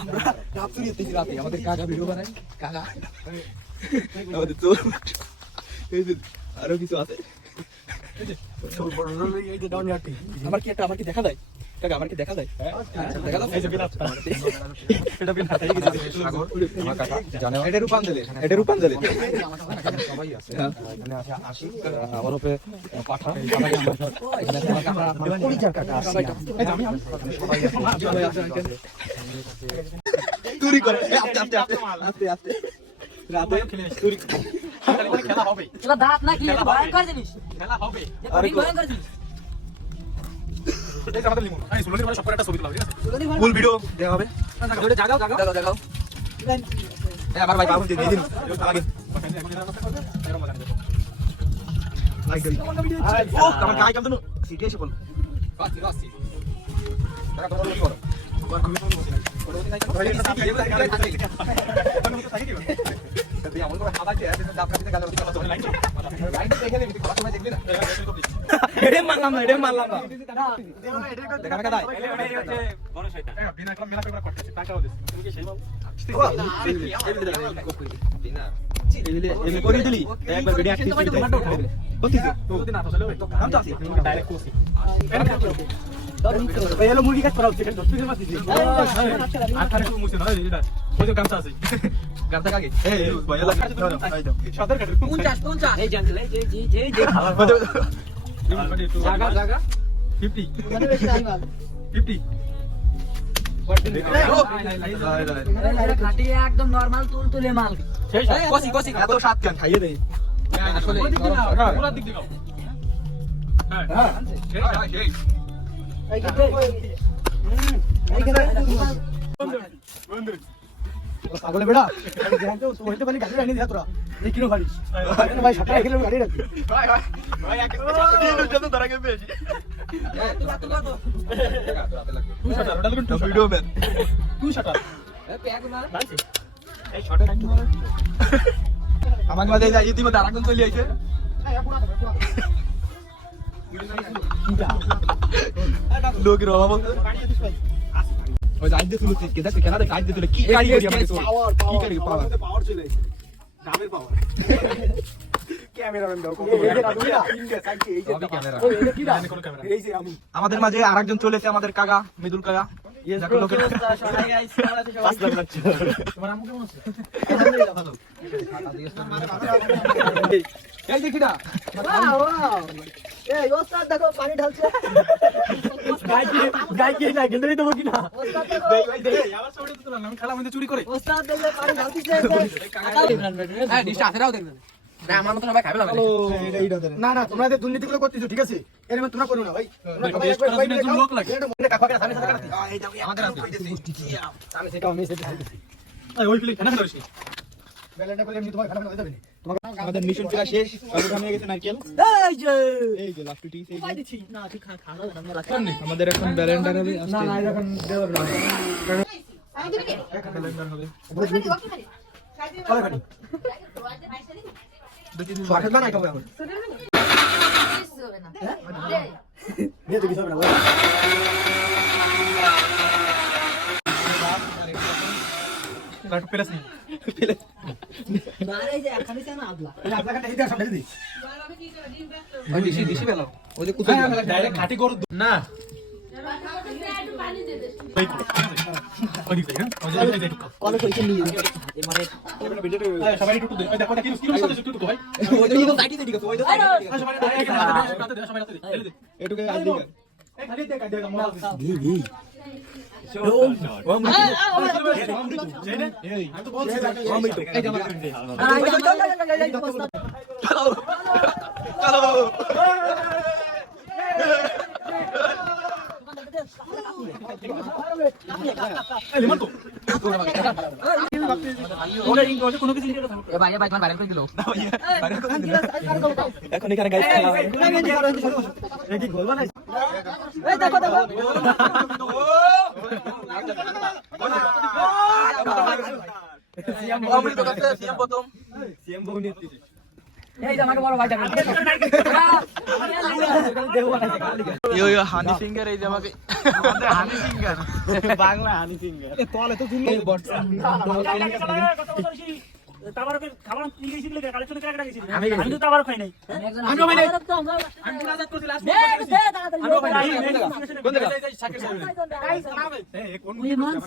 আমরা রাত্রি এসেছি রাতে আমাদের কাকা ভিডিও বানাই কাকা আমাদের চোর আরো কিছু আছে আমার কি দেখা যায় কাকা আমার কি দেখা যায় দেখা যায় এটা বিন হাতে গেছে সাগর আমার কাকা জানে এটা রূপাঞ্জলি সবাই আছে এখানে আছে আশিক আমার উপরে পাঠা এখানে আমরা পরিচয় কাকা সবাই আছে চুরি করে আস্তে রাতে চুরি খেলা হবে এবার দাঁত না কি ভয়ঙ্কর জিনিস খেলা হবে আরে ভয়ঙ্কর জিনিস এই আমাদের লিমন এই সুলনি মানে সব করে একটা ছবি তোলা ঠিক আছে ফুল ভিডিও দেওয়া হবে জাগাও এই আমার ভাই বাবু দিয়ে দিন আগে লাইক করি ও আমার গায় কেমন সিটি এসে বল বাসি টাকা তো বলো করো মুরগি কাজ করা হচ্ছে একদম নরমাল তুলে মাল এত সাত কেন খাইয়ে দেয় আসলে পাগলে বেড়া ওইটা মানে গাড়ি রানি তোরা এই কিলো ভাই ভাই 17 কিলো গাড়ি রাখি ভাই এক জন্য ধরা গে পেয়েছি তুই শাটার ওটা কিন্তু ভিডিও ম্যান তুই শাটার এই শটে নাকি আমাকে মাঝে যাই ইতিমধ্যে আরেকজন চলে আইছে লোকের অভাব ওই আইড দিয়ে তুলতে কে দেখতে কেন আইড দিয়ে তুলে কি গাড়ি করি আমাকে কি গাড়ি পাওয়ার চলে গ্রামের পাওয়ার ক্যামেরাম্যান দাও আমাদের মাঝে আরেকজন চলেছে আমাদের কাকা মৃদুল কাকা দেখো লোকের তোমার আম্মু কেমন আছে ভালো এই দেখি না এই ওস্তাদ দেখো পানি ঢালছে গাই কি না গেন্ডারি দেবো কিনা দেই আবার ছবি তুললাম আমি খেলা মধ্যে চুরি করে ওস্তাদ দেখলে পানি ঢালতিছে হ্যাঁ ডিশটা আছেরাও দেখবেন না আমার মত সবাই খাবে না না তোমরা যে দুর্নীতি গুলো করতেছো ঠিক আছে এর মানে তোমরা করো না ভাই লোক লাগে মনে কাকা কাকা সামনে সামনে এই যাও আমাদের আছে সামনে সেটা আমি সেটা ওই প্লেট খানা খাওয়া বেলেন্ডা করে এমনি তোমার খানা হয়ে যাবে আমাদের মিশন পুরো শেষ সব খামে গেছে নারকেল এই যে লাস্ট টি এই যে না তুই খানা না রাখছেন আমাদের এখন ব্যালেন্ডার হবে না না এখন দেব না ব্যালেন্ডার হবে শর্ট বানাই হবে এখন নিয়ে তো কিছু হবে না কাট পেলাস নি মারে যে এখানে না আগলা আগলা কাটা এই সব ঢেলে দি ওই দিশি বেলাও ওই যে কুচি ডাইরেক্ট ঘাটি করে না ওই দিকে হ্যাঁ ওই যে কল করে নিয়ে এই মারে সবাই টুটু দে দেখো কি কি সাথে টুটু ভাই ওই যে সাইডে দে ওই যে সবাই সবাই দে এটুকে আই দিগা এই খালি দে কাটে আমরা দি এখন এখানে গাইড এই যে আমাকে বড় ভাইটা ইয়ো ইয়ো হানি সিঙ্গার এই যে আমাকে আমাদের হানি সিঙ্গার বাংলা হানি সিঙ্গার তলে তো তুমি আমি তো তাবার খাই নাই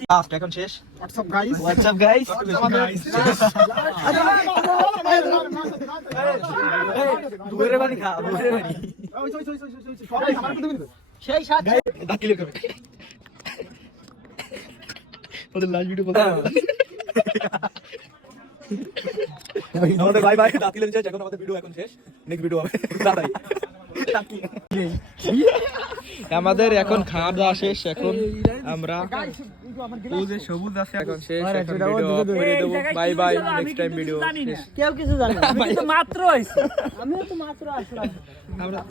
লাস্ট এখন শেষ হোয়াটসঅ্যাপ গাইস দুপুরের বাড়ি খা দুপুরের বাড়ি সেই সাথ দাকিলে কবে ওদের লাস্ট ভিডিও বলতে আমাদের বাই বাই দাকিলে শেষ এখন আমাদের ভিডিও এখন শেষ নেক্সট ভিডিও হবে দাদাই আমাদের এখন খাওয়া দাওয়া শেষ এখন আমরা ও যে সবুজ আছে এখন শেষ এখন ভিডিও অফ করে দেব bye bye next time video শেষ কেউ কিছু জানে না মাত্র আইছি আমিও তো মাত্র আসলাম আমরা